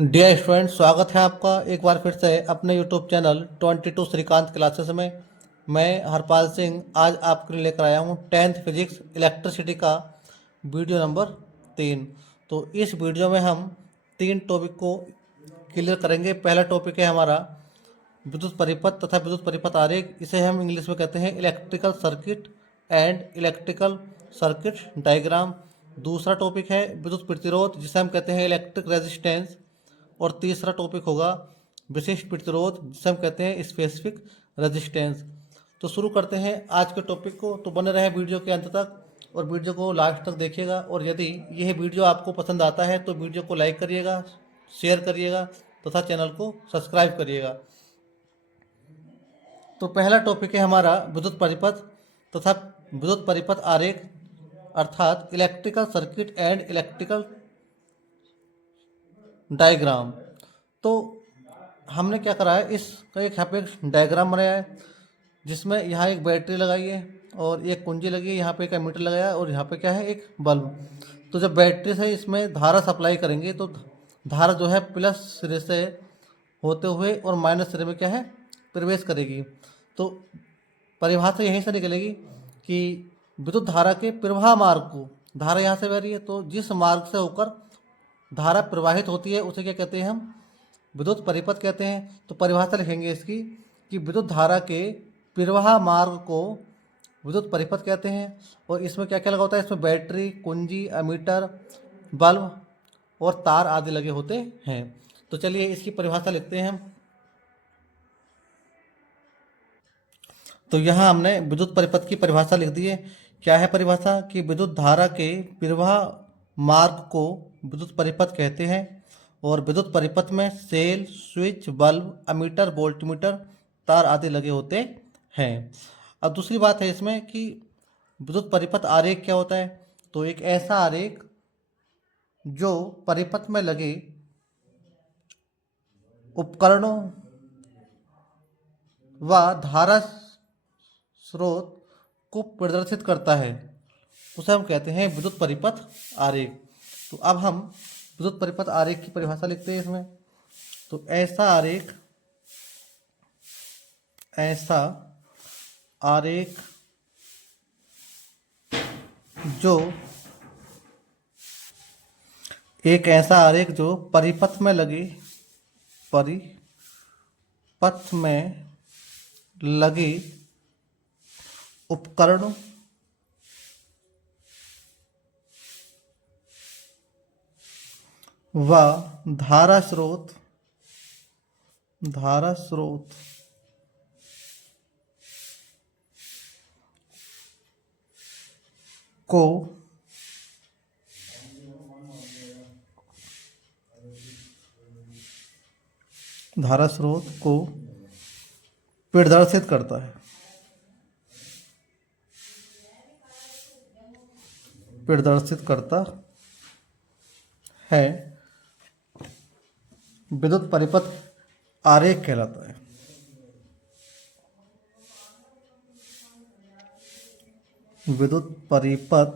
Dear student, स्वागत है आपका एक बार फिर से अपने यूट्यूब चैनल 22 श्रीकांत क्लासेस में। मैं हरपाल सिंह आज आपके लिए लेकर आया हूँ 10th फिजिक्स इलेक्ट्रिसिटी का वीडियो नंबर 3। तो इस वीडियो में हम 3 टॉपिक को क्लियर करेंगे। पहला टॉपिक है हमारा विद्युत परिपथ तथा विद्युत परिपथ आरेख। इसे हम इंग्लिश में कहते हैं electrical circuit and electrical circuit diagram. दूसरा टॉपिक है विद्युत प्रतिरोध, जिसे हम कहते हैं इलेक्ट्रिक रेजिस्टेंस। और तीसरा टॉपिक होगा विशिष्ट प्रतिरोध, जिसे हम कहते हैं स्पेसिफिक रेजिस्टेंस। तो शुरू करते हैं आज के टॉपिक को। तो बने रहे वीडियो के अंत तक और वीडियो को लास्ट तक देखिएगा। और यदि यह वीडियो आपको पसंद आता है तो वीडियो को लाइक करिएगा, शेयर करिएगा तथा चैनल को सब्सक्राइब करिएगा। तो पहला टॉपिक है हमारा विद्युत परिपथ तथा विद्युत परिपथ आरेख, अर्थात electrical circuit and electrical diagram. तो हमने क्या करा है, इसका एक यहाँ पे एक डायग्राम बनाया है जिसमें यहाँ एक बैटरी लगाई है और एक कुंजी लगी है, यहाँ पे एक एमीटर लगाया है और यहाँ पे क्या है, एक बल्ब। तो जब बैटरी से इसमें धारा सप्लाई करेंगे तो धारा जो है प्लस सिरे से होते हुए और माइनस सिरे में क्या है, प्रवेश करेगी। तो परिभाषा यहीं से निकलेगी कि विद्युत धारा के प्रवाह मार्ग को, धारा यहाँ से बह रही है तो जिस मार्ग से होकर धारा प्रवाहित होती है उसे क्या कहते हैं, हम विद्युत परिपथ कहते हैं। तो परिभाषा लिखेंगे इसकी कि विद्युत धारा के प्रवाह मार्ग को विद्युत परिपथ कहते हैं। और इसमें क्या क्या लगा होता है, इसमें बैटरी, कुंजी, एमीटर, बल्ब और तार आदि लगे होते हैं। तो चलिए इसकी परिभाषा लिखते हैं हम। तो यहाँ हमने विद्युत परिपथ की परिभाषा लिख दी है। क्या है परिभाषा कि विद्युत धारा के प्रवाह मार्ग को विद्युत परिपथ कहते हैं। और विद्युत परिपथ में cell, switch, bulb, ammeter, voltmeter, तार आदि लगे होते हैं। अब दूसरी बात है इसमें कि विद्युत परिपथ आरेख क्या होता है। तो एक ऐसा आरेख जो परिपथ में लगे उपकरणों व धारा स्रोत को प्रदर्शित करता है, उसे हम कहते हैं विद्युत परिपथ आरेख। तो अब हम विद्युत परिपथ आरेख की परिभाषा लिखते हैं इसमें। तो ऐसा आरेख जो एक ऐसा आरेख जो परिपथ में लगे उपकरणों व धारा स्रोत को प्रदर्शित करता है विद्युत परिपथ आरेख कहलाता है। विद्युत परिपथ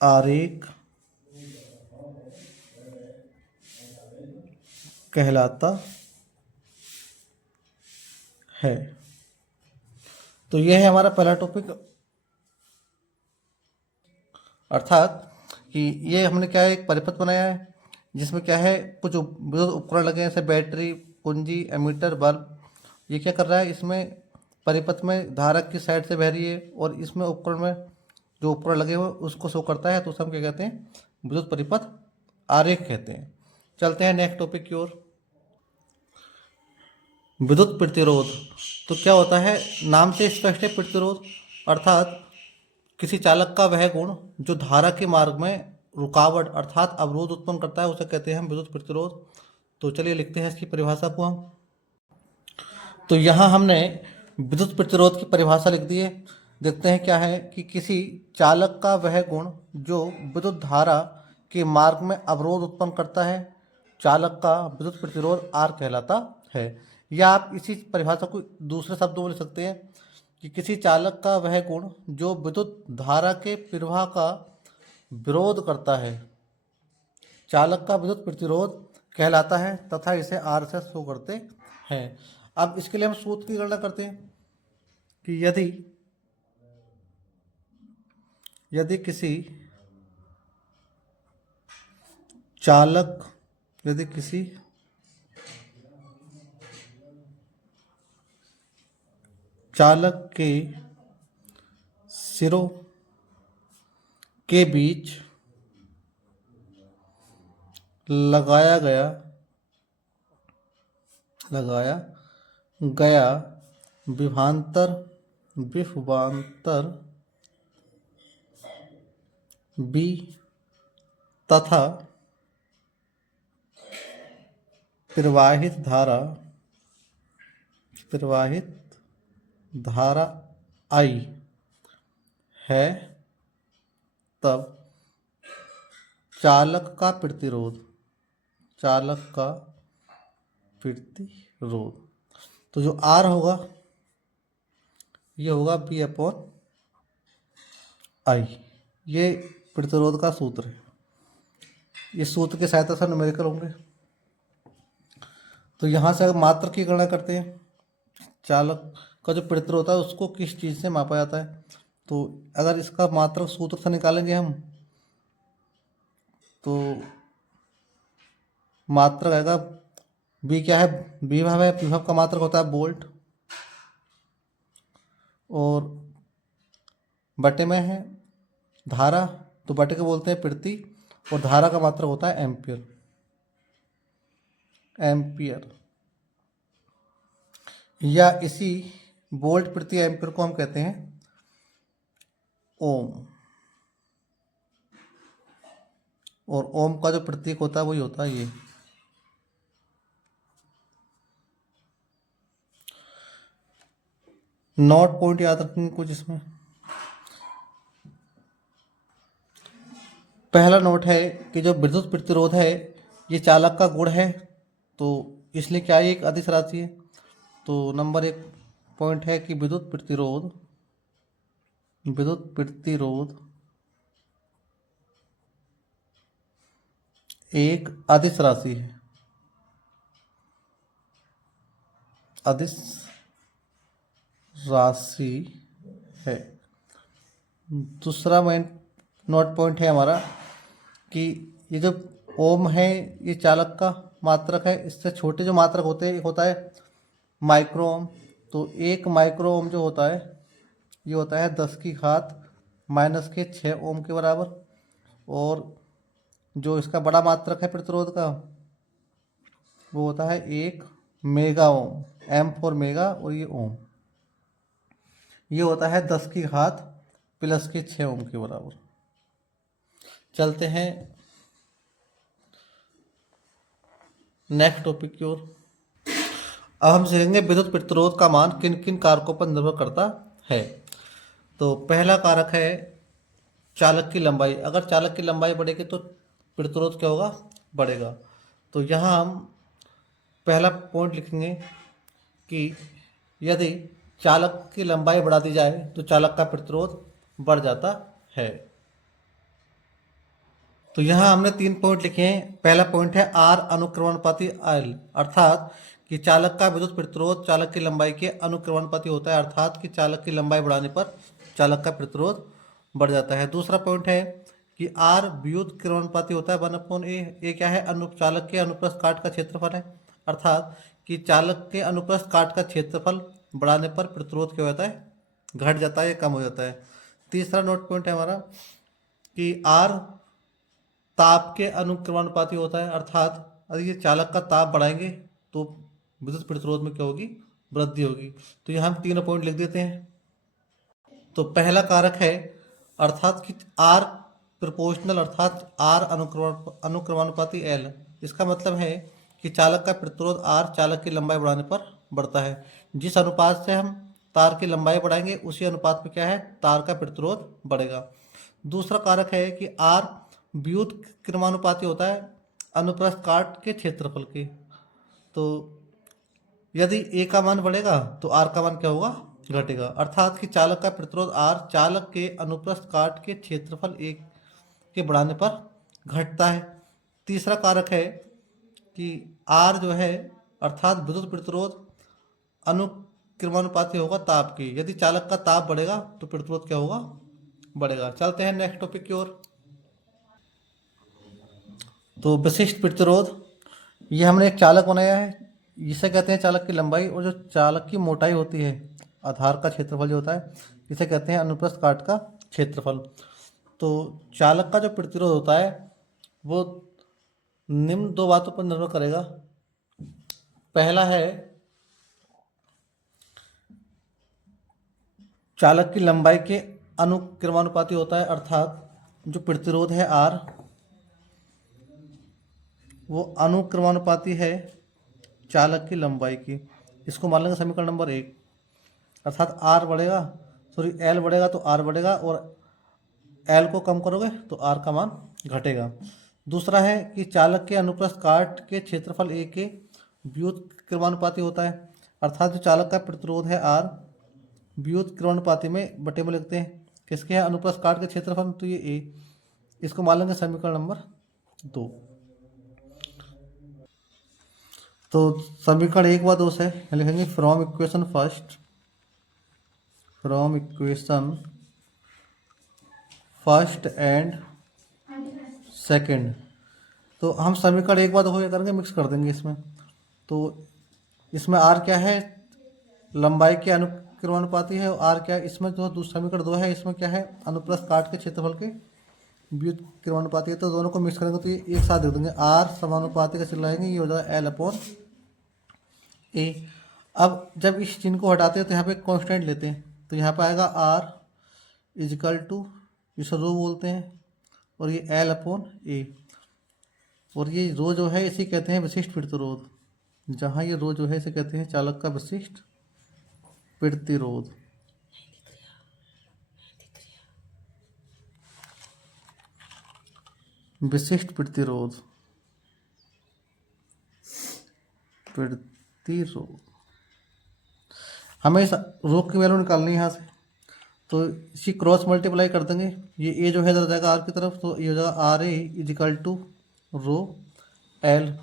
आरेख कहलाता है। तो यह है हमारा पहला टॉपिक, अर्थात कि ये हमने क्या है, एक परिपथ बनाया है जिसमें क्या है, कुछ विद्युत उपकरण लगे हैं जैसे बैटरी, कुंजी, एमीटर, बल्ब। ये क्या कर रहा है, इसमें परिपथ में धारा की साइड से बह रही है और इसमें उपकरण में जो उपकरण लगे हुए उसको शो करता है। तो उसे हम क्या कहते हैं, विद्युत परिपथ आरेख कहते हैं। चलते हैं नेक्स्ट टॉपिक की ओर। विद्युत प्रतिरोध। तो क्या होता है, नाम से स्पष्ट है प्रतिरोध, अर्थात किसी चालक का वह गुण जो धारा के मार्ग में रुकावट अर्थात अवरोध उत्पन्न करता है, उसे कहते हैं हम विद्युत प्रतिरोध। तो चलिए लिखते हैं इसकी परिभाषा को हम। तो यहाँ हमने विद्युत प्रतिरोध की परिभाषा लिख दी है। देखते हैं क्या है कि किसी चालक का वह गुण जो विद्युत धारा के मार्ग में अवरोध उत्पन्न करता है, चालक का विद्युत प्रतिरोध R कहलाता है। या आप इसी परिभाषा को दूसरे शब्दों में लिख सकते हैं कि किसी चालक का वह गुण जो विद्युत धारा के प्रवाह का विरोध करता है, चालक का विद्युत प्रतिरोध कहलाता है तथा इसे R से शो करते हैं। अब इसके लिए हम सूत्र की गणना करते हैं कि यदि किसी चालक के सिरों के बीच लगाया गया विभवांतर B तथा प्रवाहित धारा I है, तब चालक का प्रतिरोध तो जो R होगा ये होगा B/I। ये प्रतिरोध का सूत्र है। इस सूत्र की सहायता से न्यूमेरिकल होंगे। तो यहाँ से अगर मात्रक की गणना करते हैं, चालक का जो प्रतिरोध है उसको किस चीज़ से मापा जाता है, तो अगर इसका मात्रक सूत्र से निकालेंगे हम तो मात्रक आएगा B क्या है, विभव का मात्रक होता है वोल्ट, और बटे में है धारा, तो बटे के बोलते हैं प्रति, और धारा का मात्रक होता है एम्पियर, या इसी वोल्ट प्रति एम्पियर को हम कहते हैं ओम, और ओम का जो प्रतीक होता है वही होता है ये। नोट पॉइंट याद रखेंगे कुछ इसमें। पहला नोट है कि जो विद्युत प्रतिरोध है ये चालक का गुण है, तो इसलिए क्या है, एक अदिश राशि है। तो नंबर 1 पॉइंट है कि विद्युत प्रतिरोध एक अदिश राशि है। दूसरा मेन नोट पॉइंट है हमारा कि ये जो ओम है ये चालक का मात्रक है, इससे छोटे जो मात्रक होते हैं एक होता है माइक्रो ओम। तो 1 माइक्रो ओम जो होता है ये होता है 10⁻⁻6 ओम के बराबर, और जो इसका बड़ा मात्रक है प्रतिरोध का वो होता है 1 mega ohm, M for mega, और ये ओम, ये होता है 10⁻6 ओम के बराबर। चलते हैं नेक्स्ट टॉपिक की ओर। अब हम सीखेंगे विद्युत प्रतिरोध का मान किन किन कारकों पर निर्भर करता है। तो पहला कारक है चालक की लंबाई। अगर चालक की लंबाई बढ़ेगी तो प्रतिरोध क्या होगा, बढ़ेगा। तो यहाँ हम पहला पॉइंट लिखेंगे कि यदि चालक की लंबाई बढ़ा दी जाए तो चालक का प्रतिरोध बढ़ जाता है। तो यहाँ हमने 3 पॉइंट लिखे हैं। पहला पॉइंट है R अनुक्रमणपाती L, अर्थात कि चालक का विद्युत प्रतिरोध चालक की लंबाई के अनुक्रमणपाती होता है, अर्थात कि चालक की लंबाई बढ़ाने पर चालक का प्रतिरोध बढ़ जाता है। दूसरा पॉइंट है कि R व्युत्क्रमणपाती होता है 1/A। ये क्या है, चालक के अनुप्रस्थ काट का क्षेत्रफल है, अर्थात कि चालक के अनुप्रस्थ काट का क्षेत्रफल बढ़ाने पर प्रतिरोध क्या हो जाता है, घट जाता है या कम हो जाता है। तीसरा नोट पॉइंट है हमारा कि R ताप के अनुक्रमणपाती होता है, अर्थात अगर ये चालक का ताप बढ़ाएंगे तो विद्युत प्रतिरोध में क्या होगी, वृद्धि होगी। तो यहाँ हम 3 पॉइंट लिख देते हैं। तो पहला कारक है अर्थात कि R प्रोपोर्शनल, अर्थात R अनुक्रमानुपाती L। इसका मतलब है कि चालक का प्रतिरोध R चालक की लंबाई बढ़ाने पर बढ़ता है। जिस अनुपात से हम तार की लंबाई बढ़ाएंगे उसी अनुपात में क्या है, तार का प्रतिरोध बढ़ेगा। दूसरा कारक है कि R व्युत्क्रमानुपाती होता है अनुप्रस्थ काट के क्षेत्रफल के। तो यदि A का मान बढ़ेगा तो R का मान क्या होगा, घटेगा, अर्थात कि चालक का प्रतिरोध R चालक के अनुप्रस्थ काट के क्षेत्रफल 1 के बढ़ाने पर घटता है। तीसरा कारक है कि आर जो है अर्थात विद्युत प्रतिरोध अनुक्रमानुपाती होगा ताप की। यदि चालक का ताप बढ़ेगा तो प्रतिरोध क्या होगा, बढ़ेगा। चलते हैं नेक्स्ट टॉपिक की ओर। तो विशिष्ट प्रतिरोध, ये हमने एक चालक बनाया है, इसे कहते हैं चालक की लंबाई, और जो चालक की मोटाई होती है, आधार का क्षेत्रफल जो होता है, इसे कहते हैं अनुप्रस्थ काट का क्षेत्रफल। तो चालक का जो प्रतिरोध होता है वो निम्न दो बातों पर निर्भर करेगा। पहला है चालक की लंबाई के अनुक्रमानुपाती होता है, अर्थात जो प्रतिरोध है आर वो अनुक्रमानुपाती है चालक की लंबाई की। इसको मान लेंगे समीकरण नंबर 1, अर्थात आर बढ़ेगा, सॉरी एल बढ़ेगा तो आर बढ़ेगा, और एल को कम करोगे तो आर का मान घटेगा। दूसरा है कि चालक के अनुप्रस्थ काट के क्षेत्रफल ए के व्युत्क्रमानुपाती होता है, अर्थात जो चालक का प्रतिरोध है आर व्युत्क्रमानुपाती में बटे में लिखते हैं किसके है, अनुप्रस्थ काट के क्षेत्रफल, तो ये ए। इसको मान लेंगे समीकरण नंबर 2। तो समीकरण 1 व 2 से लिखेंगे from equation first and second. तो हम समीकरण 1 व 2 को करेंगे, मिक्स कर देंगे इसमें। तो इसमें आर क्या है, लंबाई के अनुक्रमानुपाती है, और आर क्या है, इसमें जो समीकरण 2 है इसमें क्या है, अनुप्रस्थ काट के क्षेत्रफल के व्युत्क्रमानुपाती है। तो दोनों को मिक्स करेंगे तो ये एक साथ दे देंगे, आर समानुपाती का चिल्लाएंगे, ये हो जाएगा एल अपॉन ए। अब जब इस चिन्ह को हटाते हैं तो यहाँ पे कांस्टेंट लेते हैं, तो यहाँ पे आएगा आर इजिकल टू, इसे रो बोलते हैं, और ये एल अपॉन ए, और ये रो जो है इसे कहते हैं विशिष्ट प्रतिरोध। जहाँ ये रो जो है इसे कहते हैं चालक का विशिष्ट प्रतिरोध। विशिष्ट प्रतिरोध हमें इस रो की वैल्यू निकालनी है यहाँ से, तो इसी क्रॉस मल्टीप्लाई कर देंगे। ये ए जो है इधर जाएगा आर की तरफ, तो ये हो जाएगा R A equal to rho L,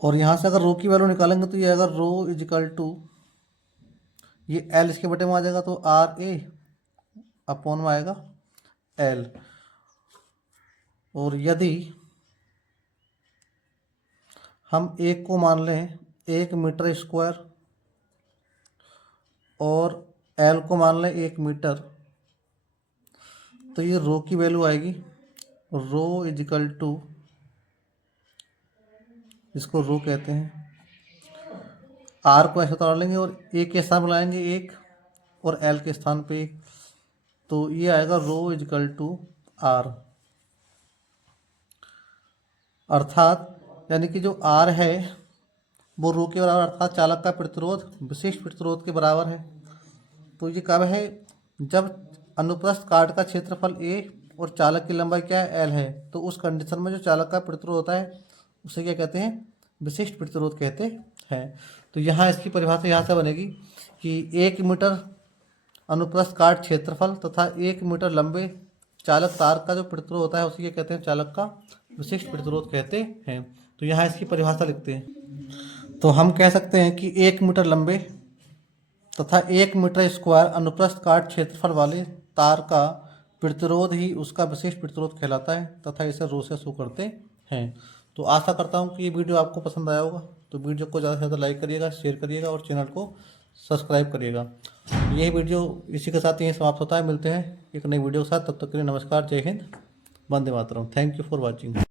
और यहाँ से अगर रो की वैल्यू निकालेंगे तो ये अगर रो इजिकल टू, ये एल इसके बटे में आ जाएगा, तो आर ए अपॉन में आएगा एल। और यदि हम एक को मान लें 1 मीटर स्क्वायर और एल को मान लें 1 मीटर, तो ये रो की वैल्यू आएगी रो इजिकल टू, इसको रो कहते हैं, आर को ऐसे उतार लेंगे और ए के स्थान पर लाएंगे 1 और एल के स्थान पे 1, तो ये आएगा रो इजिकल टू आर। अर्थात यानी कि जो आर है वो रो के बराबर, अर्थात चालक का प्रतिरोध विशिष्ट प्रतिरोध के बराबर है। तो ये कब है, जब अनुप्रस्थ काट का क्षेत्रफल ए और चालक की लंबाई क्या है, एल है, तो उस कंडीशन में जो चालक का प्रतिरोध होता है उसे क्या कहते हैं, विशिष्ट प्रतिरोध कहते हैं। तो यहाँ इसकी परिभाषा यहाँ से बनेगी कि 1 मीटर अनुप्रस्थ काट क्षेत्रफल तथा 1 मीटर लंबे चालक तार का जो प्रतिरोध होता है उसी के कहते हैं चालक का विशिष्ट प्रतिरोध कहते हैं। तो यहाँ इसकी परिभाषा लिखते हैं, तो हम कह सकते हैं कि 1 मीटर लंबे तथा 1 मीटर स्क्वायर अनुप्रस्थ काट क्षेत्रफल वाले तार का प्रतिरोध ही उसका विशिष्ट प्रतिरोध कहलाता है, तथा इसे रो से शो करते हैं। तो आशा करता हूँ कि ये वीडियो आपको पसंद आया होगा। तो वीडियो को ज़्यादा से ज़्यादा लाइक करिएगा, शेयर करिएगा और चैनल को सब्सक्राइब करिएगा। यही वीडियो इसी के साथ यहीं समाप्त होता है। मिलते हैं एक नई वीडियो के साथ, तब तक के लिए नमस्कार, जय हिंद, वंदे मातरम। Thank you for watching.